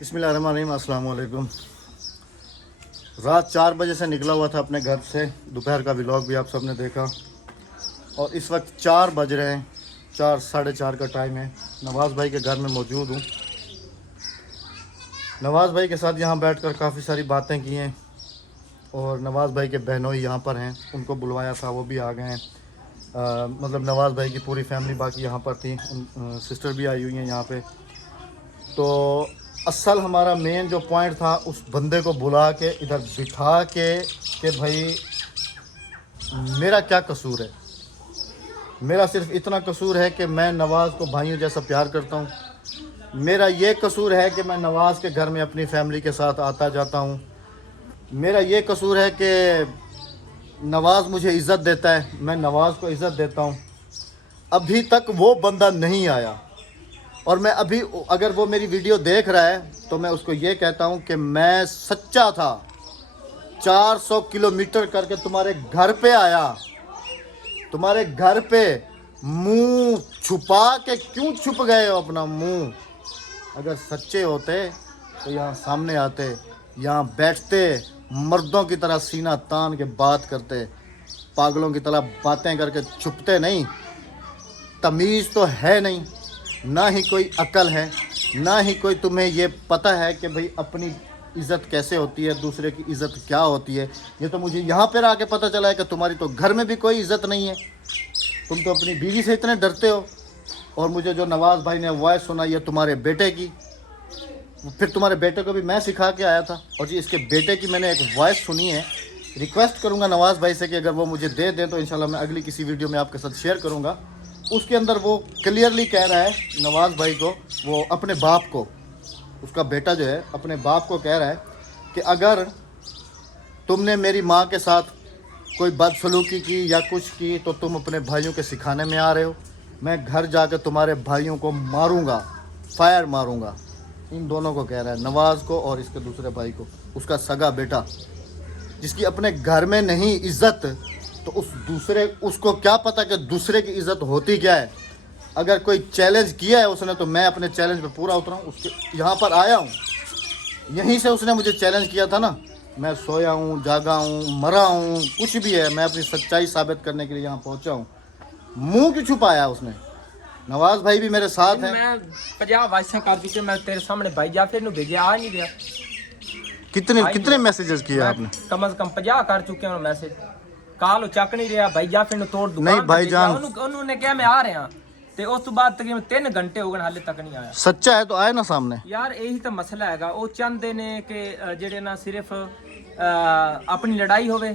बिस्मिल्लाहिर्रहमानिर्रहीम, अस्सलाम वालेकुम। रात 4 बजे से निकला हुआ था अपने घर से। दोपहर का व्लॉग भी आप सबने देखा और इस वक्त 4 बज रहे हैं, 4 साढ़े 4 का टाइम है। नवाज़ भाई के घर में मौजूद हूँ। नवाज़ भाई के साथ यहाँ बैठकर काफ़ी सारी बातें की हैं और नवाज़ भाई के बहनोई यहाँ पर हैं, उनको बुलवाया था, वो भी आ गए हैं। मतलब नवाज़ भाई की पूरी फैमिली बाकी यहाँ पर थी, सिस्टर भी आई हुई हैं यहाँ पे। तो असल हमारा मेन जो पॉइंट था, उस बंदे को बुला के इधर बिठा के भाई मेरा क्या कसूर है। मेरा सिर्फ इतना कसूर है कि मैं नवाज़ को भाइयों जैसा प्यार करता हूँ। मेरा ये कसूर है कि मैं नवाज़ के घर में अपनी फैमिली के साथ आता जाता हूँ। मेरा ये कसूर है कि नवाज़ मुझे इज़्ज़त देता है, मैं नवाज़ को इज़्ज़त देता हूँ। अभी तक वो बंदा नहीं आया और मैं अभी, अगर वो मेरी वीडियो देख रहा है तो मैं उसको ये कहता हूँ कि मैं सच्चा था। 400 किलोमीटर करके तुम्हारे घर पे आया, तुम्हारे घर पे मुंह छुपा के क्यों छुप गए हो अपना मुंह? अगर सच्चे होते तो यहाँ सामने आते, यहाँ बैठते, मर्दों की तरह सीना तान के बात करते, पागलों की तरह बातें करके छुपते नहीं। तमीज़ तो है नहीं, ना ही कोई अकल है, ना ही कोई तुम्हें ये पता है कि भाई अपनी इज़्ज़त कैसे होती है, दूसरे की इज़्ज़त क्या होती है। ये तो मुझे यहाँ पर आके पता चला है कि तुम्हारी तो घर में भी कोई इज़्ज़त नहीं है। तुम तो अपनी बीवी से इतने डरते हो। और मुझे जो नवाज़ भाई ने वॉइस सुनाई है तुम्हारे बेटे की, फिर तुम्हारे बेटे को भी मैं सिखा के आया था। और जी इसके बेटे की मैंने एक वॉइस सुनी है। रिक्वेस्ट करूँगा नवाज़ भाई से कि अगर वो मुझे दे दें तो इंशाल्लाह मैं अगली किसी वीडियो में आपके साथ शेयर करूँगा। उसके अंदर वो क्लियरली कह रहा है नवाज़ भाई को, वो अपने बाप को, उसका बेटा जो है अपने बाप को कह रहा है कि अगर तुमने मेरी माँ के साथ कोई बदसलूकी की या कुछ की तो तुम अपने भाइयों के सिखाने में आ रहे हो। मैं घर जाकर तुम्हारे भाइयों को मारूंगा, फायर मारूंगा। इन दोनों को कह रहा है, नवाज़ को और इसके दूसरे भाई को, उसका सगा बेटा जिसकी अपने घर में नहीं इज़्ज़त, तो उस दूसरे, उसको क्या पता कि दूसरे की इज़्ज़त होती क्या है। अगर कोई चैलेंज किया है उसने तो मैं अपने चैलेंज पे पूरा उतरा हूँ। उसके यहाँ पर आया हूँ, यहीं से उसने मुझे चैलेंज किया था ना। मैं सोया हूँ, जागा हूँ, मरा हूँ, कुछ भी है, मैं अपनी सच्चाई साबित करने के लिए यहाँ पहुँचा हूँ। मुंह क्यों छुपाया उसने? नवाज़ भाई भी मेरे साथ है। मैं 50 वाइसां कर दी, मैं तेरे सामने भाई जाफिर नु भेजा, आ नहीं गया। कितने मैसेजेस किए आपने? कम से कम 50 कर चुके हैं मैसेज। कॉल चक नहीं रहा भाई जाफिर नु, तोड़ दुकान नहीं भाईजान, उन्होंने क्या मैं आ रहा, ते उस तो बाद तकरीबन 3 घंटे हो गए हाले तक नहीं आया। सच्चा है तो आए ना सामने। यार यही तो मसला हैगा। वो चाहते ने कि जेडे ना सिर्फ अपनी लड़ाई होवे,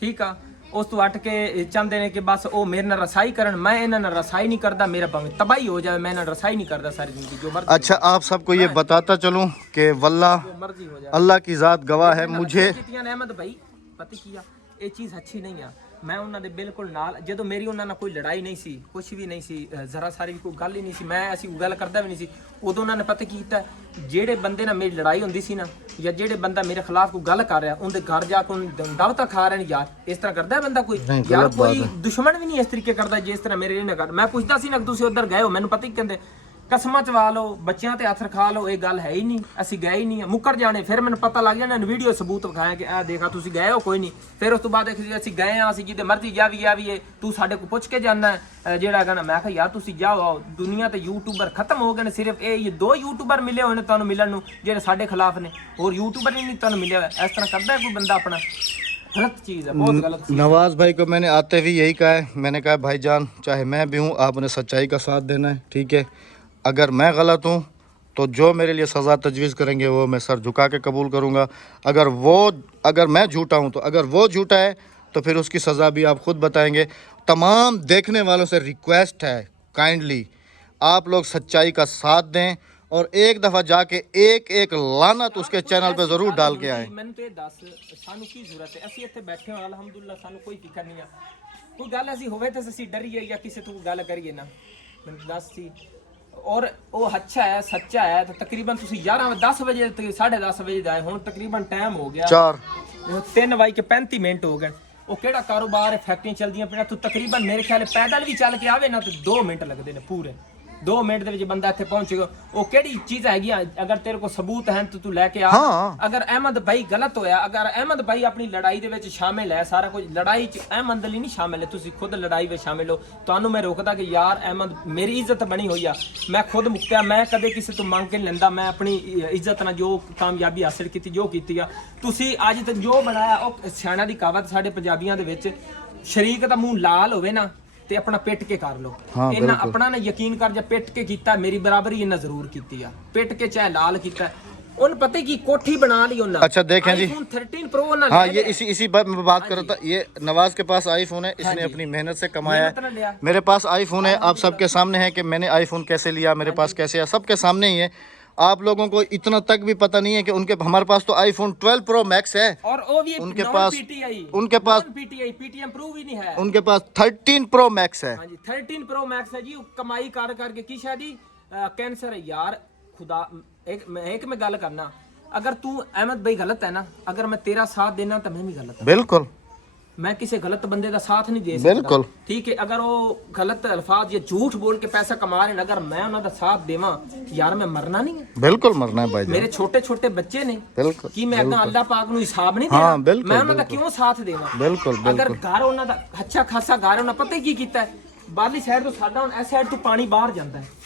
ठीक आ, उस तो हट के चाहते ने कि बस वो मेरे नाल रसाई करन। मैं इन्हां नाल रसाई नहीं करदा, मेरा भाਵੇਂ तबाही हो जाए, मैं इन्हां रसाई नहीं करदा सारी जिंदगी। जो मर्जी, अच्छा आप सबको ये बताता चलूं कि वल्लाह जो मर्जी हो जाए, अल्लाह की ज़ात गवाह है, मुझे अहमद भाई पता की आ, ये चीज़ अच्छी नहीं आ। मैं ਉਹਨਾਂ ਦੇ ਬਿਲਕੁਲ ਨਾਲ, ਜਦੋਂ ਮੇਰੀ ਉਹਨਾਂ ਨਾਲ ਕੋਈ ਲੜਾਈ ਨਹੀਂ ਸੀ, ਕੁਝ ਵੀ ਨਹੀਂ ਸੀ, ਜ਼ਰਾ ਸਾਰੀ ਕੋਈ ਗੱਲ ਹੀ ਨਹੀਂ ਸੀ, ਮੈਂ ਅਸੀਂ ਗੱਲ ਕਰਦਾ ਵੀ ਨਹੀਂ ਸੀ, ਉਦੋਂ ਉਹਨਾਂ ਨੇ ਪਤਾ ਕੀ ਕੀਤਾ, ਜਿਹੜੇ ਬੰਦੇ ਨਾਲ ਮੇਰੀ ਲੜਾਈ ਹੁੰਦੀ ਸੀ ਨਾ, ਜਾਂ ਜਿਹੜੇ ਬੰਦਾ ਮੇਰੇ ਖਿਲਾਫ ਕੋਈ ਗੱਲ ਕਰ ਰਿਹਾ, ਉਹਦੇ ਘਰ ਜਾ ਕੇ ਦਵਤਾ ਖਾ ਰਹੇ ਨੇ। ਯਾਰ ਇਸ ਤਰ੍ਹਾਂ ਕਰਦਾ ਬੰਦਾ ਕੋਈ? ਯਾਰ ਕੋਈ ਦੁਸ਼ਮਣ ਵੀ ਨਹੀਂ ਇਸ ਤਰੀਕੇ ਕਰਦਾ ਜਿਸ ਤਰ੍ਹਾਂ ਮੇਰੇ ਨਾਲ ਕਰ। ਮੈਂ ਪੁੱਛਦਾ ਸੀ ਨਾ ਕਿ ਤੁਸੀਂ ਉੱਧਰ ਗਏ ਹੋ, ਮੈਨੂੰ ਪਤਾ ਹੀ ਕਹਿੰਦੇ ਕਸਮਾਂ ਚਵਾ ਲਓ, ਬੱਚਿਆਂ ਤੇ ਹੱਥ ਰਖਾ ਲਓ, ਇਹ ਗੱਲ ਹੈ ਹੀ ਨਹੀਂ, ਅਸੀਂ ਗਏ ਹੀ ਨਹੀਂ, ਮੁੱਕਰ ਜਾਣੇ। ਫਿਰ ਮੈਨੂੰ ਪਤਾ ਲੱਗ ਜਾਣਾ, ਵੀਡੀਓ ਸਬੂਤ ਵਿਖਾਇਆ ਕਿ ਆ ਦੇਖਾ ਤੁਸੀਂ ਗਏ ਹੋ, ਕੋਈ ਨਹੀਂ। ਫਿਰ ਉਸ ਤੋਂ ਬਾਅਦ ਅਸੀਂ ਗਏ ਆ, ਅਸੀਂ ਜਿੱਦੇ ਮਰਜ਼ੀ ਜਾਵੀਏ, ਤੂੰ ਸਾਡੇ ਕੋਲ ਪੁੱਛ ਕੇ ਜਾਣਾ ਜਿਹੜਾ ਹੈਗਾ ਨਾ। ਮੈਂ ਕਿਹਾ ਯਾਰ ਤੁਸੀਂ ਜਾਓ, ਦੁਨੀਆ ਤੇ ਯੂਟਿਊਬਰ ਖਤਮ ਹੋ ਗਏ ਨੇ, ਸਿਰਫ ਇਹ 2 ਯੂਟਿਊਬਰ ਮਿਲੇ ਹੋਏ ਨੇ ਤੁਹਾਨੂੰ ਮਿਲਣ ਨੂੰ ਜਿਹੜੇ ਸਾਡੇ ਖਿਲਾਫ ਨੇ, ਹੋਰ ਯੂਟਿਊਬਰ ਹੀ नहीं ਤੁਹਾਨੂੰ मिले हुए। इस तरह करता है कोई बंदा अपना? गलत चीज़ है, बहुत गलत चीज़। नवाज़ भाई को मैंने आते हुए यही कहा है, मैंने कहा भाईजान चाहे मैं भी हूँ, आपने सच्चाई का साथ देना है, ठीक है। अगर मैं गलत हूँ तो जो मेरे लिए सज़ा तजवीज़ करेंगे वो मैं सर झुका के कबूल करूँगा। अगर मैं झूठा हूँ तो अगर वो झूठा है तो फिर उसकी सज़ा भी आप ख़ुद बताएंगे। तमाम देखने वालों से रिक्वेस्ट है, काइंडली आप लोग सच्चाई का साथ दें और एक दफ़ा जाके एक लानत उसके चैनल पे ज़रूर डाल के आए। मैंने तो दस सानू की जरूरत है, ਅਸੀਂ ਇੱਥੇ बैठे हो अलहमदुलिल्लाह, सानू कोई फिक्र नहीं है। कोई गल ऐसी होवे तो ਅਸੀਂ डरिए या किसी तो गल करिए ना, मैंने दस सी। और वो अच्छा है, सच्चा है, तो तकरीबन तुसी 10 बजे 10:30 बजे जाए, हुण तकरीबन टाइम हो गया 3:35 हो गए। वो केड़ा कारोबार है, फैक्ट्रियां चलदियां पियां, तो तकरीबन मेरे ख्याल पैदल भी चल के आवे ना तो 2 मिनट लगते हैं पूरे। 2 ਮਿੰਟ ਦੇ ਵਿੱਚ ਬੰਦਾ ਇੱਥੇ ਪਹੁੰਚੇਗਾ। ਉਹ ਕਿਹੜੀ ਚੀਜ਼ ਹੈਗੀ ਆ, ਅਗਰ ਤੇਰੇ ਕੋਲ ਸਬੂਤ ਹੈ ਤਾਂ ਤੂੰ ਲੈ ਕੇ ਆ। ਹਾਂ। ਅਗਰ ਅਹਿਮਦ ਭਾਈ ਗਲਤ ਹੋਇਆ, ਅਗਰ ਅਹਿਮਦ ਭਾਈ ਆਪਣੀ ਲੜਾਈ ਦੇ ਵਿੱਚ ਸ਼ਾਮਿਲ ਹੈ, ਸਾਰਾ ਕੁਝ ਲੜਾਈ 'ਚ ਅਹਿਮਦ ਲਈ ਨਹੀਂ ਸ਼ਾਮਿਲ ਹੈ, ਤੁਸੀਂ ਖੁਦ ਲੜਾਈ ਵਿੱਚ ਸ਼ਾਮਿਲ ਹੋ। ਤੁਹਾਨੂੰ ਮੈਂ ਰੋਕਦਾ ਕਿ ਯਾਰ ਅਹਿਮਦ ਮੇਰੀ ਇੱਜ਼ਤ ਬਣੀ ਹੋਈ ਆ, ਮੈਂ ਖੁਦ ਮੁੱਕਿਆ, ਮੈਂ ਕਦੇ ਕਿਸੇ ਤੋਂ ਮੰਗ ਕੇ ਨਹੀਂ ਲੈਂਦਾ, ਮੈਂ ਆਪਣੀ ਇੱਜ਼ਤ ਨਾਲ ਜੋ ਕਾਮਯਾਬੀ ਹਾਸਿਲ ਕੀਤੀ, ਜੋ ਕੀਤੀ ਆ। ਤੁਸੀਂ ਅੱਜ ਤੱਕ ਜੋ ਬਣਾਇਆ, ਉਹ ਸਿਆਣਿਆਂ ਦੀ ਕਹਾਵਤ ਸਾਡੇ ਪੰਜਾਬੀਆਂ ਦੇ ਵਿੱਚ, ਸ਼ਰੀਕ ਦਾ ਮੂੰਹ ਲਾਲ ਹੋਵੇ ਨਾ ਤੇ ਆਪਣਾ ਪਿੱਟ ਕੇ ਕਰ ਲੋ। ਇਹਨਾਂ ਆਪਣਾ ਨਾ ਯਕੀਨ ਕਰ, ਜੇ ਪਿੱਟ ਕੇ ਕੀਤਾ ਮੇਰੀ ਬਰਾਬਰੀ ਇਹਨਾਂ ਜ਼ਰੂਰ ਕੀਤੀ ਆ, ਪਿੱਟ ਕੇ ਚਾਹੇ ਲਾਲ ਕੀਤਾ। उन पता की कोठी बना ली उन्होंने। अच्छा देखें जी, iPhone 13 Pro ना, हाँ ये इसी बात में बात कर रहा था। ये नवाज के पास आईफोन है, इसने अपनी मेहनत से कमाया है। मेरे पास आईफोन है, आप सबके सामने है कि मैंने आईफोन कैसे लिया, मेरे पास कैसे है, सबके सामने ही है। आप लोगों को इतना तक भी पता नहीं है कि उनके, हमारे पास तो आईफोन 12 Pro Max है और वो भी उनके पास PTI Pro भी नहीं है, उनके पास 13 Pro Max है। 13 Pro Max है जी। कमाई कर करके की शादी कैंसर है यार। खुदा एक में गल करना, अगर तू अहमद भाई गलत है ना, अगर मैं तेरा साथ देना तो मैं भी गलत हूं। बिल्कुल, मैं किसी गलत बंदे का साथ नहीं दे सकता। बिल्कुल ठीक है, अगर वो गलत अल्फाज या झूठ बोल के पैसा कमा रहे हैं, अगर मैं उन्होंने साथ देवा यार, मैं मरना नहीं है। बिल्कुल मरना है भाई, मेरे छोटे छोटे बच्चे ने, बिल्कुल कि मैं अगर अल्लाह पाक नु हिसाब नहीं हाँ, देना, बिल्कुल, मैं उन्होंने क्यों साथ देवा। बिल्कुल अगर घर उन्होंने अच्छा खासा घर उन्होंने पता ही की कीता है, बाहरली साइड तो साडा हुन इस साइड तो पानी बाहर जाता है,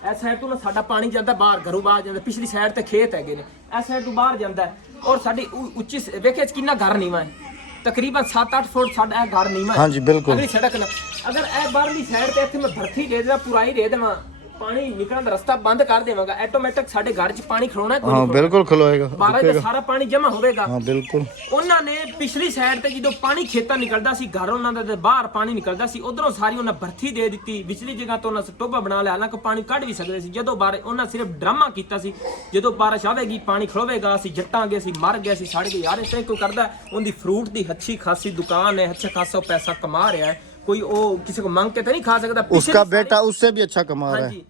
इस साइड तो ना साडा पानी जाता बाहर, घरों बाहर जाता, पिछली साइड ते खेत है ने, इस साइड तो बाहर जाता है। और साडी उच्ची वेखे कितना घर नीवा है, तकरीबन 7-8 फुट साडा घर नीवा है। हाँ जी बिल्कुल। अगली सड़क ना, अगर ए बाहरली साइड ते इत्थे मैं भरती दे देना, पुराई दे देवां, पानी निकलण दा रास्ता बंद कर देवांगा, ऑटोमेटिक साडे घर च पानी खलोना है। हाँ बिल्कुल खलोएगा, बाहर दा सारा पानी जमा होवेगा। हाँ बिल्कुल। ਉਹਨਾਂ ਨੇ ਪਿਛਲੀ ਸਾਈਡ ਤੇ ਜਦੋਂ ਪਾਣੀ ਖੇਤਾਂ ਨਿਕਲਦਾ ਸੀ, ਘਰ ਉਹਨਾਂ ਦਾ ਤੇ ਬਾਹਰ ਪਾਣੀ ਨਿਕਲਦਾ ਸੀ, ਉਧਰੋਂ ਸਾਰੀ ਉਹਨਾਂ ਭਰਤੀ ਦੇ ਦਿੱਤੀ, ਵਿਚਲੀ ਜਗ੍ਹਾ ਤੋਂ ਉਹਨਾਂ ਟੋਬਾ ਬਣਾ ਲਿਆ, ਹਾਲਾਂਕਿ ਪਾਣੀ ਕੱਢ ਵੀ ਸਕਦੇ ਸੀ। ਜਦੋਂ ਬਾਹਰ ਉਹਨਾਂ ਸਿਰਫ ਡਰਾਮਾ ਕੀਤਾ ਸੀ, ਜਦੋਂ ਬਾਰਿਸ਼ ਆਵੇਗੀ ਪਾਣੀ ਖਲੋਵੇਗਾ, ਅਸੀਂ ਜੱਟਾਂਗੇ, ਅਸੀਂ ਮਰ ਗਏ, ਅਸੀਂ ਸੜ ਗਏ। ਯਾਰ ਇਸ ਤਰ੍ਹਾਂ ਕੋਈ ਕਰਦਾ, ਉਹਦੀ ਫਰੂਟ ਦੀ ਅੱਛੀ ਖਾਸੀ ਦੁਕਾਨ ਹੈ, ਅੱਛਾ ਖਾਸਾ ਪੈਸਾ ਕਮਾ ਰਿਹਾ ਹੈ, ਕੋਈ ਉਹ ਕਿਸੇ को ਮੰਗ ਕੇ ਤਾਂ ਨਹੀਂ ਖਾ ਸਕਦਾ। उसका बेटा उससे भी अच्छा कमा रहा है।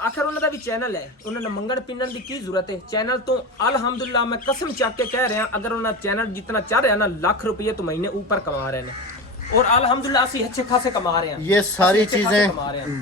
आखिर उन्होंने भी चैनल है, उन्होंने मंगण पिंडन की जरूरत है। चैनल तो अल्हम्दुलिल्लाह मैं कसम चाक के कह रहे हैं, अगर उन्होंने चैनल जितना चाह रहे हैं ना, लाख रुपये तो महीने ऊपर कमा रहे हैं, और अल्हम्दुलिल्लाह ਅਸੀਂ अच्छे खासे कमा रहे हैं। ये सारी चीजें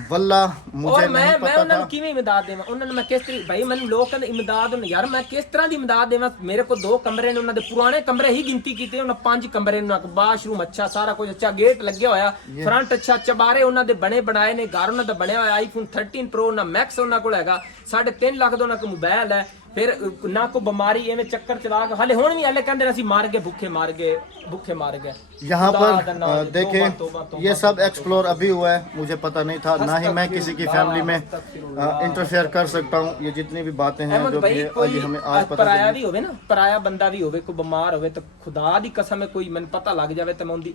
वल्ला मुझे नहीं पता था। किवें इमदाद देवां उन्होंने, मैं किस तरह भाई, मैंने लोग कहंदे इमदाद ने, यार मैं किस तरह दी इमदाद देवां। मेरे को 2 कमरे ने, उन्होंने पुराने कमरे ही गिनती कीते, उन्होंने 5 कमरे ने, बाथरूम अच्छा, सारा कुछ अच्छा, गेट लगे होया, फ्रंट अच्छा, चबारे उन्होंने बने बनाए ने, घर उन्होंने दा बनया होया, आईफोन 13 Pro ना मैक्स उन्होंने कोल हैगा, 3.5 लाख दा उन्होंने को मोबाइल है, फिर ना को बीमारी एवं चक्कर चला के हाले हुण भी हाले कहंदे ਅਸੀਂ मार गए, भूखे मार गए, भूखे मार गए। यहाँ पर देखें ये सब एक्सप्लोर अभी हुआ है, मुझे पता नहीं था, ना ही मैं किसी की फैमिली में इंटरफेयर कर सकता हूँ। ये जितनी भी बातें हैं जो भी है हमें आज पता पराया भी होवे ना, पराया बंदा भी होवे, कोई बीमार होवे तो खुदा दी कसम है कोई मैंने पता लग जावे तो मैं उनदी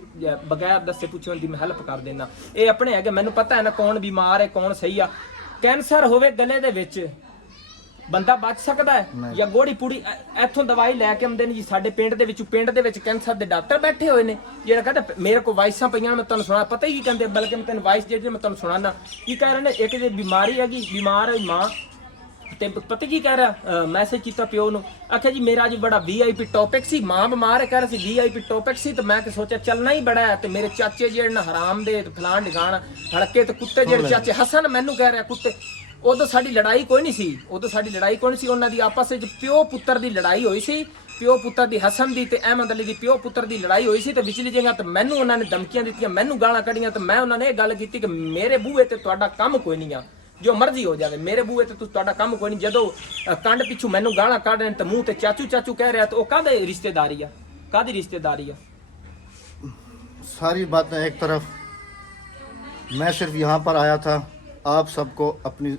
बगैर दस्से पुछे उनदी मैं हेल्प कर देना। ये अपने है कि मैंने पता है ना कौन बीमार है कौन सही आ। कैंसर होवे गले दे विच ਬੰਦਾ ਬਚ ਸਕਦਾ ਹੈ ਜਾਂ ਗੋੜੀ ਪੂੜੀ ਇੱਥੋਂ ਦਵਾਈ ਲੈ ਕੇ ਆਉਂਦੇ ਨੇ ਜੀ। ਸਾਡੇ ਪਿੰਡ ਦੇ ਵਿੱਚ ਕੈਂਸਰ ਦੇ ਡਾਕਟਰ ਬੈਠੇ ਹੋਏ ਨੇ, ਜਿਹੜਾ ਕਹਿੰਦਾ ਮੇਰੇ ਕੋਲ ਵਾਇਸਾਂ ਪਈਆਂ, ਮੈਂ ਤੁਹਾਨੂੰ ਸੁਣਾ, ਪਤਾ ਹੀ ਕੀ ਕਹਿੰਦੇ, ਬਲਕਿ ਮੈਂ ਤੈਨੂੰ ਵਾਇਸ ਜਿਹੜੀ ਮੈਂ ਤੁਹਾਨੂੰ ਸੁਣਾਣਾ ਕੀ ਕਹਿ ਰਹੇ ਨੇ। ਇੱਕ ਜੇ ਬਿਮਾਰੀ ਹੈਗੀ, ਬਿਮਾਰ ਹੋਈ ਮਾਂ, ਤੇ ਪਤਾ ਕੀ ਕਹਿ ਰਿਹਾ, ਮੈਸੇਜ ਕੀਤਾ ਪਿਓ ਨੂੰ, ਆਖਿਆ ਜੀ ਮੇਰਾ ਅੱਜ ਬੜਾ VIP ਟੌਪਿਕ ਸੀ, ਮਾਂ ਬਿਮਾਰ ਹੈ, ਕਹਿ ਰਿਹਾ ਸੀ VIP ਟੌਪਿਕ ਸੀ, ਤੇ ਮੈਂ ਕਿ ਸੋਚਿਆ ਚੱਲਣਾ ਹੀ ਬੜਾ ਹੈ, ਤੇ ਮੇਰੇ ਚਾਚੇ ਜਿਹੜੇ ਨੇ ਹਰਾਮ ਦੇ ਫਲਾਣ ਢਿਗਾਣ ਹੜਕੇ ਤੇ ਕੁੱਤੇ ਜਿਹੜੇ ਚਾਚੇ ਹਸਨ ਮੈਨੂੰ ਕਹਿ ਰਿਹਾ ਕੁੱਤੇ, ਉਦੋਂ ਸਾਡੀ ਲੜਾਈ ਕੋਈ ਨਹੀਂ ਸੀ, ਉਹਨਾਂ ਦੀ ਆਪਸ ਵਿੱਚ ਪਿਓ ਪੁੱਤਰ ਦੀ ਲੜਾਈ ਹੋਈ ਸੀ, ਪਿਓ ਪੁੱਤਰ ਦੀ ਹਸਨ ਦੀ ਤੇ ਅਹਿਮਦ ਅਲੀ ਦੀ ਪਿਓ ਪੁੱਤਰ ਦੀ ਲੜਾਈ ਹੋਈ ਸੀ। ਤੇ ਵਿਚਲੀ ਜਗ੍ਹਾ ਤੇ ਮੈਨੂੰ ਉਹਨਾਂ ਨੇ ਧਮਕੀਆਂ ਦਿੱਤੀਆਂ, ਮੈਨੂੰ ਗਾਲਾਂ ਕੱਢੀਆਂ, ਤੇ ਮੈਂ ਉਹਨਾਂ ਨੇ ਇਹ ਗੱਲ ਕੀਤੀ ਕਿ ਮੇਰੇ ਬੂਹੇ ਤੇ ਤੁਹਾਡਾ ਕੰਮ ਕੋਈ ਨਹੀਂ ਆ, ਜੋ ਮਰਜ਼ੀ ਹੋ ਜਾਵੇ, ਮੇਰੇ ਬੂਹੇ ਤੇ ਤੁਹਾਡਾ ਕੰਮ ਕੋਈ ਨਹੀਂ। ਜਦੋਂ ਕੰਡ ਪਿੱਛੂ ਮੈਨੂੰ ਗਾਲਾਂ ਕੱਢ ਰਹੇ ਤੇ ਮੂੰਹ ਤੇ ਚਾਚੂ ਕਹਿ ਰਿਹਾ, ਤੇ ਉਹ ਕਾਹਦੀ ਰਿਸ਼ਤੇਦਾਰੀ ਆ। सारी बातें एक तरफ, मैं सिर्फ यहाँ पर आया था आप सबको अपनी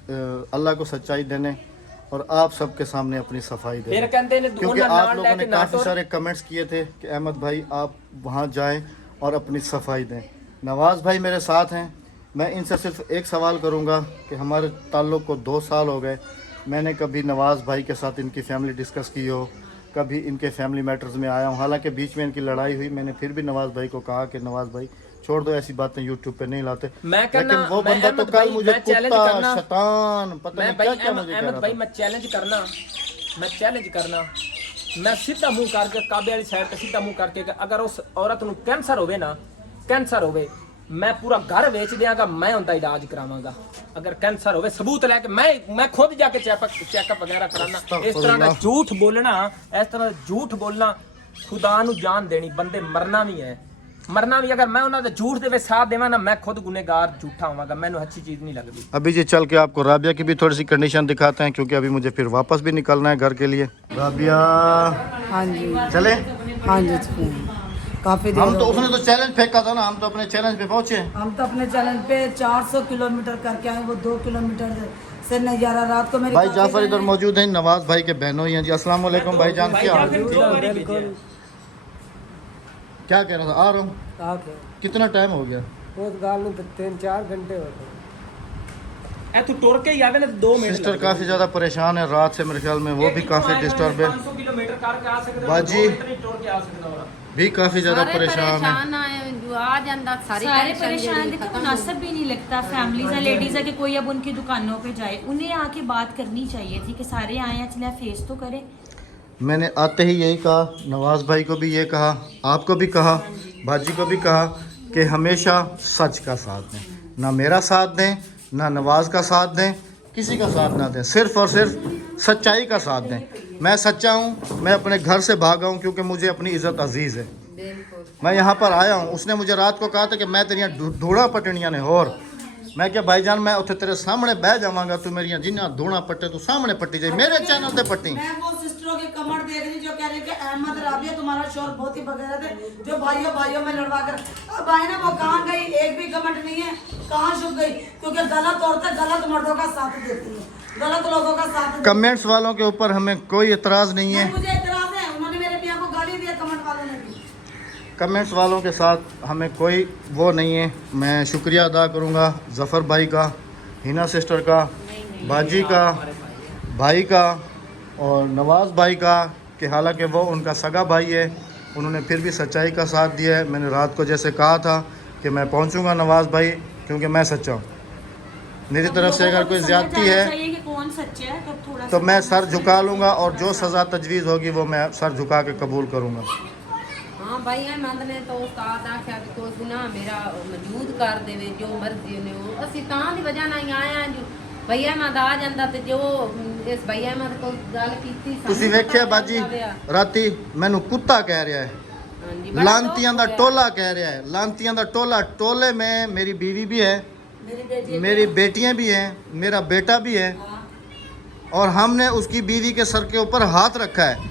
अल्लाह को सच्चाई देने और आप सबके सामने अपनी सफाई देने, क्योंकि आप लोगों ने काफ़ी सारे कमेंट्स किए थे कि अहमद भाई आप वहाँ जाएं और अपनी सफाई दें। नवाज़ भाई मेरे साथ हैं, मैं इनसे सिर्फ एक सवाल करूँगा कि हमारे ताल्लुक़ को 2 साल हो गए, मैंने कभी नवाज़ भाई के साथ इनकी फैमिली डिस्कस की हो, कभी इनके फैमिली मैटर्स में आया हूँ, हालांकि बीच में इनकी लड़ाई हुई, मैंने फिर भी नवाज़ भाई को कहा कि नवाज़ भाई छोड़ दो ऐसी बातें, यूट्यूब पे नहीं लाते। लेकिन वो बंदा तो कल मुझे कुत्ता शैतान पता नहीं क्या क्या मुझे कह रहा था। मैं चैलेंज करना मैं सीधा मुंह करके काबे वाली साइड पे सीधा मुंह करके, अगर उस औरत ਨੂੰ कैंसर होवे ना, कैंसर होवे, मैं पूरा घर बेच दियांगा, मैं उनका इलाज करावांगा। अगर कैंसर होवे सबूत लेके मैं खुद जाके चेकअप वगैरह कराना। इस तरह का झूठ बोलना, इस तरह का झूठ बोलना, खुदा नू जान देनी, बंदे मरना भी है, मरना भी। अगर मैं उन्होंने झूठ दे साथ देवा ना, मैं खुद गुनहगार झूठा होवांगा, मैनू अच्छी चीज नहीं लगती। अभी जी चल के आपको राबिया की भी थोड़ी सी कंडीशन दिखाते हैं, क्योंकि अभी मुझे फिर वापस भी निकलना है घर के लिए। राबिया हाँ जी, चले। हाँ जी, काफी देर हम तो हो उसने तो चैलेंज फेंका था ना, हम तो अपने चैलेंज पे पहुंचे। गई। हम तो अपने चैनल पे 400 किलोमीटर करके आए, वो 2 किलोमीटर से नज़ारा। रात को मेरी भाई काफी जाफर इधर बहनें- मौजूद हैं, नवाज भाई के बहनों ही हैं जी। अस्सलाम वालेकुम भाईजान, क्या हाल है? बिल्कुल। क्या कह रहा था? आ रहा हूँ। ओके, कितना टाइम हो गया? बहुत गाल तो 3-4 घंटे हो गए। ए तू टुर के ही आवे ना, 2 मिनट सिस्टर काफी ज्यादा परेशान है रात से, मेरे ख्याल में वो भी काफी डिस्टर्ब है। 500 किलोमीटर करके आ सकदा, बाजी। 2 मिनट नहीं टुर के आ सकदा होगा। भी काफी ज्यादा सारे परेशान है। आए जो आ जांदा सारे परेशान। देखो मुनासिब भी नहीं लगता, फैमिलीज है, लेडीज है कि कोई अब उनकी दुकानों पे जाए, उन्हें आके बात करनी चाहिए थी कि सारे आए हैं, चले फेस तो करें। मैंने आते ही यही कहा, नवाज भाई को भी ये कहा, आपको भी कहा, बाजी को भी कहा कि हमेशा सच का साथ दें, ना मेरा साथ दें, ना नवाज का साथ दें, किसी का साथ ना दें, सिर्फ और सिर्फ सच्चाई का साथ दें। मैं सच्चा हूँ, मैं अपने घर से भागा हूँ क्योंकि मुझे अपनी इज़्ज़त अजीज़ है। मैं यहाँ पर आया हूँ, उसने मुझे रात को कहा था कि मैं तेरियाँ धूड़ा पटनियाँ ने, और मैं क्या भाईजान मैं उत्थे तेरे सामने बह जावांगा, तू मेरियाँ जिन्ना धूड़ा पट्टे तू सामने पट्टी जाए, मेरे चैनल पे पट्टी। मैं वो सिस्टरों के कमेंट देख रही जो कह रहे कि अहमद राबिया तुम्हारा शोर बहुत ही बगैर थे, जो भाइयों भाइयों में लड़वा कर। अब भाई ना वो कहाँ गई, एक भी कमेंट नहीं है, कहाँ छुप गई? क्योंकि गलत औरतें गलत मर्दों का साथ देती है, गलत लोगों का साथ देती है। कमेंट्स वालों के ऊपर हमें कोई एतराज़ नहीं है, नहीं, मुझे एतराज है, उन्होंने मेरे मियाँ को गाली दी है, कमेंट वालों ने भी। कमेंट्स वालों के साथ हमें कोई वो नहीं है। मैं शुक्रिया अदा करूँगा ज़फ़र भाई का, हिना सिस्टर का, बाजी का, भाई का और नवाज़ भाई का, कि हालांकि वो उनका सगा भाई है, उन्होंने फिर भी सच्चाई का साथ दिया है। मैंने रात को जैसे कहा था कि मैं पहुंचूंगा नवाज़ भाई, क्योंकि मैं सच्चा हूँ। मेरी तरफ से अगर कोई ज़्यादती है चाहिए कि कौन सच्चा है, तो थोड़ा तो सा मैं सर झुका लूँगा, और जो सज़ा तजवीज़ होगी वो मैं सर झुका के कबूल करूँगा। हाँ भाई अहमद ने तो उस्ताद आख्या कि कोई गुनाह मेरा मौजूद कर देवे, जो मर्जी ने हो ਅਸੀਂ ਤਾਂ ਦੀ ਵਜ੍ਹਾ ਨਾਲ ਹੀ ਆਏ ਆ। ਜੋ ਭਈ ਅਹਿਮਦ ਆ ਜਾਂਦਾ ਤੇ ਜੋ ਇਸ ਭਈ ਅਹਿਮਦ ਕੋਲ ਗੱਲ ਕੀਤੀ ਤੁਸੀਂ ਵੇਖਿਆ ਬਾਜੀ ਰਾਤੀ ਮੈਨੂੰ ਕੁੱਤਾ ਕਹਿ ਰਿਹਾ ਹੈ, ਲਾਂਤੀਆਂ ਦਾ टोला कह रहा है, लानतियां दा टोला। टोले में मेरी बीवी भी है, मेरी बेटियां भी हैं, मेरा बेटा भी है, और हमने उसकी बीवी के सर के ऊपर हाथ रखा है।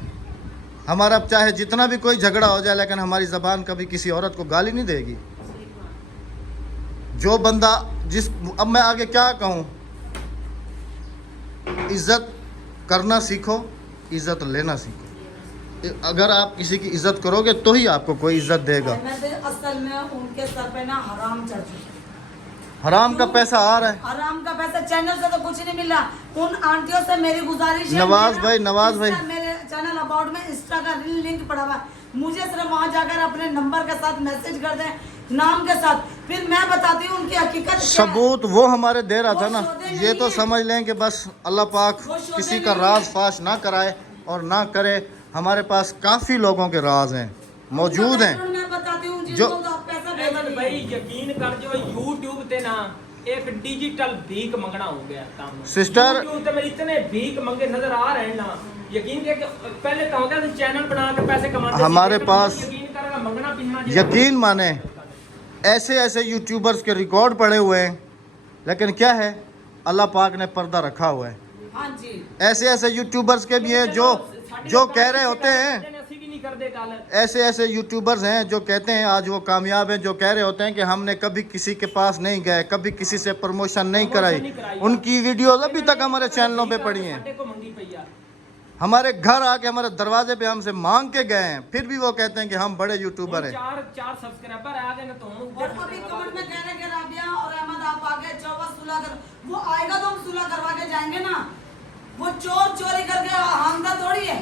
हमारा चाहे जितना भी कोई झगड़ा हो जाए, लेकिन हमारी ज़बान कभी किसी औरत को गाली नहीं देगी। जो बंदा जिस, अब मैं आगे क्या कहूँ, इज़्ज़त करना सीखो, इज़्ज़त लेना सीखो। अगर आप किसी की इज़्ज़त करोगे तो ही आपको कोई इज़्ज़त देगा। असल में उनके सर पे ना हराम चढ़ चुका है। हराम का पैसा आ रहा है। आराम का पैसा चैनल से तो कुछ नहीं मिल रहा। उन आंटियों से मेरी गुजारिश है, नवाज मेरा भाई, नवाज भाई। इंस्टा- मेरे चैनल अबाउट में इंस्टा का लिंक पड़ा हुआ है, मुझे सिर्फ वहां जाकर अपने नंबर के साथ मैसेज कर दें, नाम के साथ, फिर मैं बताती हूँ उनकी हकीकत क्या है। सबूत वो हमारे दे रहा था वो ना, सौदे ये नहीं तो है। समझ लें कि बस अल्लाह पाक वो सौदे किसी का नहीं राज है। फाश ना कराए और ना करे। हमारे पास काफ़ी लोगों के राज हैं, मौजूद हैं। मैं बताती हूँ जो- जिनको तो आप पैसा भेज अहमद दिए। भाई यकीन कर जो YouTube ते ना एक डिजिटल भीख मंगना हो गया काम। सिस्टर- YouTube ते मेरे इतने भीख मंगे नजर आ रहे हैं ना, यकीन कर कि पहले तो हो गया था चैनल बना के पैसे कमाते थे, हमारे लेकिन पास- यकीन करेगा मंगना पिनना यकीन माने ऐसे ऐसे यूट्यूबर्स के रिकॉर्ड पड़े हुए हैं, लेकिन क्या है, अल्लाह पाक ने पर्दा रखा हुआ है। हाँ जी, ऐसे ऐसे यूट्यूबर्स के भी हैं जो कह रहे होते हैं, ऐसे ऐसे यूट्यूबर्स हैं जो कहते हैं आज वो कामयाब हैं, जो कह रहे होते हैं कि हमने कभी किसी के पास नहीं गए, कभी किसी से प्रमोशन नहीं कराई। उनकी वीडियोस अभी तक हमारे चैनलों पे पड़ी हैं। हमारे घर आके हमारे दरवाजे पे हमसे मांग के गए हैं, फिर भी वो कहते हैं कि हम बड़े यूट्यूबर हैं। चार सब्सक्राइबर आ गए ना तो और अभी कमेंट में कह रहे हैं कि राबिया और अहमद आप आगे चौबा सुलह कर, वो आएगा तो हम सुलह करवा के जाएंगे ना। वो चोर चोरी करके हांगदा थोड़ी है।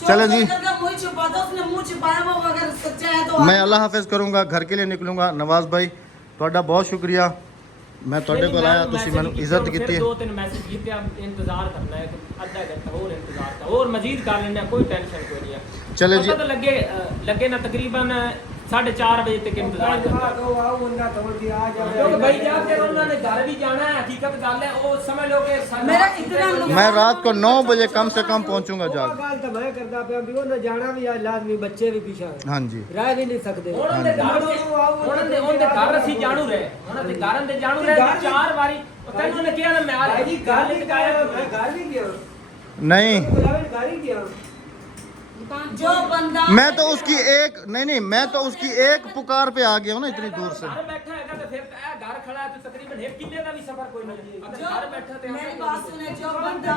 चोर चलो चोरी जी। करके मुंह छुपाता, उसने मुंह छुपाया, वो अगर सच्चा है तो मैं अल्लाह हाफिज करूँगा, घर के लिए निकलूँगा। नवाज भाई ਤੁਹਾਡਾ बहुत शुक्रिया, मैं ਤੁਹਾਡੇ ਕੋਲ ਆਇਆ, ਤੁਸੀਂ ਮੈਨੂੰ ਇੱਜ਼ਤ ਕੀਤੀ ਹੈ। दो तीन मैसेज ਕੀਤੇ ਆ, इंतजार करना है आधा घंटा और इंतजार का और मजीद कर लेना, कोई टेंशन कोई नहीं है। चले जी। पता तो लगे ना तकरीबन 4:30 ਵਜੇ ਤੱਕ ਇੰਤਜ਼ਾਰ ਕਰਦਾ ਕਿਉਂਕਿ ਭਾਈ ਜਾ ਫਿਰ ਉਹਨਾਂ ਨੇ ਘਰ ਵੀ ਜਾਣਾ ਹੈ ਹਕੀਕਤ ਗੱਲ ਹੈ ਉਹ ਸਮਝ ਲਓ ਕਿ मेरा इतना मैं रात को 9 बजे कम से कम पहुंचूंगा जाग। ਗੱਲ ਤਾਂ ਮੈਂ ਕਰਦਾ ਪਿਆ ਵੀ ਉਹਨੇ ਜਾਣਾ ਵੀ ਆ ਲਾਜ਼ਮੀ ਬੱਚੇ ਵੀ ਪਿਛਾ हाँ जी ਰਹਿ ਵੀ ਨਹੀਂ ਸਕਦੇ ਉਹਨਾਂ ਦੇ ਘਰ ਅਸੀਂ ਜਾਣੂ ਰਹੇ ਉਹਨਾਂ ਦੇ ਘਰਾਂ ਦੇ ਜਾਣੂ ਰਹੇ 4 ਵਾਰੀ ਤੈਨੂੰ ਉਹਨੇ ਕਿਹਾ ਨਾ ਮੈਂ ਆ ਜੀ ਗੱਲ ਹੀ ਕਾਇਆ ਮੈਂ ਘਰ ਵੀ ਗਿਆ नहीं, ਘਰ ਹੀ ਗਿਆ जो बंदा मैं तो उसकी एक नहीं मैं तो उसकी एक पुकार पे आ गया हूँ ना इतनी दूर से। ਘਰ ਬੈਠਾ ਹੈਗਾ ਤੇ ਫਿਰ ਇਹ ਘਰ ਖੜਾ ਹੈ ਤੇ ਤਕਰੀਬਨ 1 ਕਿੱਲੇ ਦਾ ਵੀ ਸਫ਼ਰ ਕੋਈ ਨਹੀਂ ਅਗਰ जो ਘਰ ਬੈਠਾ ਤੇ मेरी बात सुने जो बंदा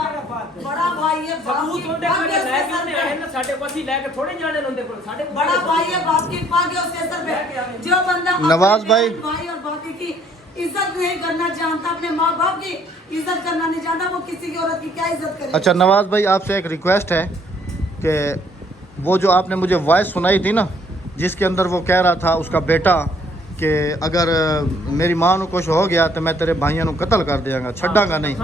बड़ा भाई है बाप ਸਬੂਤ की ਹੁੰਦੇ पाग ਕੋਈ है ਲੈ उसके ਕੇ सर ਉਹਨੇ पे ਆਏ ਨਾ ਸਾਡੇ ਕੋਲ ਅਸੀਂ ਲੈ ਕੇ ਥੋੜੇ ਜਾਣੇ ਹੁੰਦੇ ਕੋਲ ਸਾਡੇ ਕੋਲ बड़ा भाई है बाप की पाग है उसके सर पे जो बंदा नवाज अपने भाई। बहन, भाई और भाभी की इज्जत नहीं करना जानता अपने माँ बाप की इज्जत करना नहीं जानता वो किसी की औरत की क्या इज्जत करे। अच्छा नवाज भाई आपसे एक रिक्वेस्ट है कि वो जो आपने मुझे वॉइस सुनाई थी ना जिसके अंदर वो कह रहा था उसका बेटा कि अगर मेरी माँ को कुछ हो गया तो मैं तेरे भाइयों को कत्ल कर देंगा छड़ांगा नहीं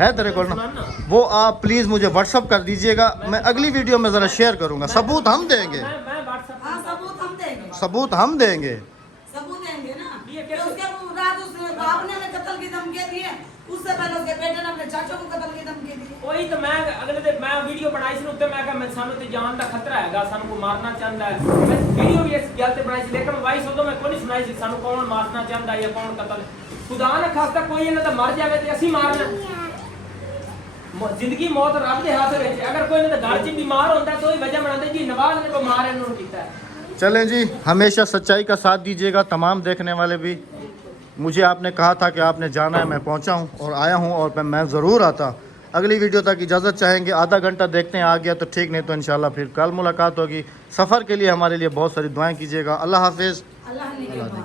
है तेरे को ना वो आप प्लीज़ मुझे व्हाट्सअप कर दीजिएगा मैं अगली वीडियो में ज़रा शेयर करूँगा सबूत हम देंगे मैं WhatsApp हाँ सबूत हम देंगे सबूत हम देंगे सबूत देंगे ना ये कि उसके रात उसने बाप ने हमें कत्ल की धमकी दी है उससे पहले उसके बेटे ने अपने चाचा को कत्ल की धमकी दी है। ਉਹੀ ਤਾਂ ਮੈਂ ਅਗਲੇ ਦੇ ਮੈਂ ਵੀਡੀਓ ਬਣਾਈ ਸੀ ਉੱਤੇ ਮੈਂ ਕਿਹਾ ਮੈਂ ਸਾਨੂੰ ਤੇ ਜਾਨ ਦਾ ਖਤਰਾ ਹੈਗਾ ਸਾਨੂੰ ਕੋਈ ਮਾਰਨਾ ਚਾਹੁੰਦਾ ਹੈ ਮੈਂ ਵੀਡੀਓ ਵੀ ਇਸ ਗੱਲ ਤੇ ਬਣਾਈ ਸੀ ਲੇਕਿਨ ਵਾਇਸ ਉਦੋਂ ਮੈਂ ਕੋਈ ਨਹੀਂ ਸੁਣਾਈ ਸੀ ਸਾਨੂੰ ਕੌਣ ਮਾਰਨਾ ਚਾਹੁੰਦਾ ਜਾਂ ਕੌਣ ਕਤਲ ਖੁਦਾ ਨਾ ਖਾਸਤਾ ਕੋਈ ਇਹਨਾਂ ਦਾ ਮਰ ਜਾਵੇ ਤੇ ਅਸੀਂ ਮਾਰਨਾ ਜ਼ਿੰਦਗੀ ਮੌਤ ਰੱਬ ਦੇ ਹੱਥ ਵਿੱਚ ਅਗਰ ਕੋਈ ਇਹਨਾਂ ਦਾ ਘਰ 'ਚ ਬਿਮਾਰ ਹੁੰਦਾ ਤਾਂ ਉਹੀ ਵਜ੍ਹਾ ਬਣਾਉਂਦੇ ਜੀ ਨਵਾਜ਼ ਨੇ ਬਿਮਾਰ ਇਹਨਾਂ ਨੂੰ ਕੀਤਾ ਹੈ। चलें जी हमेशा सच्चाई का साथ दीजिएगा तमाम देखने वाले भी। मुझे आपने कहा था कि आपने जाना है मैं पहुंचा हूं और आया हूं और मैं ज़रूर आता। अगली वीडियो तक इजाज़त चाहेंगे आधा घंटा देखते हैं आ गया तो ठीक नहीं तो इंशाल्लाह फिर कल मुलाकात होगी। सफ़र के लिए हमारे लिए बहुत सारी दुआएं कीजिएगा। अल्लाह हाफिज़। अल्लाह ने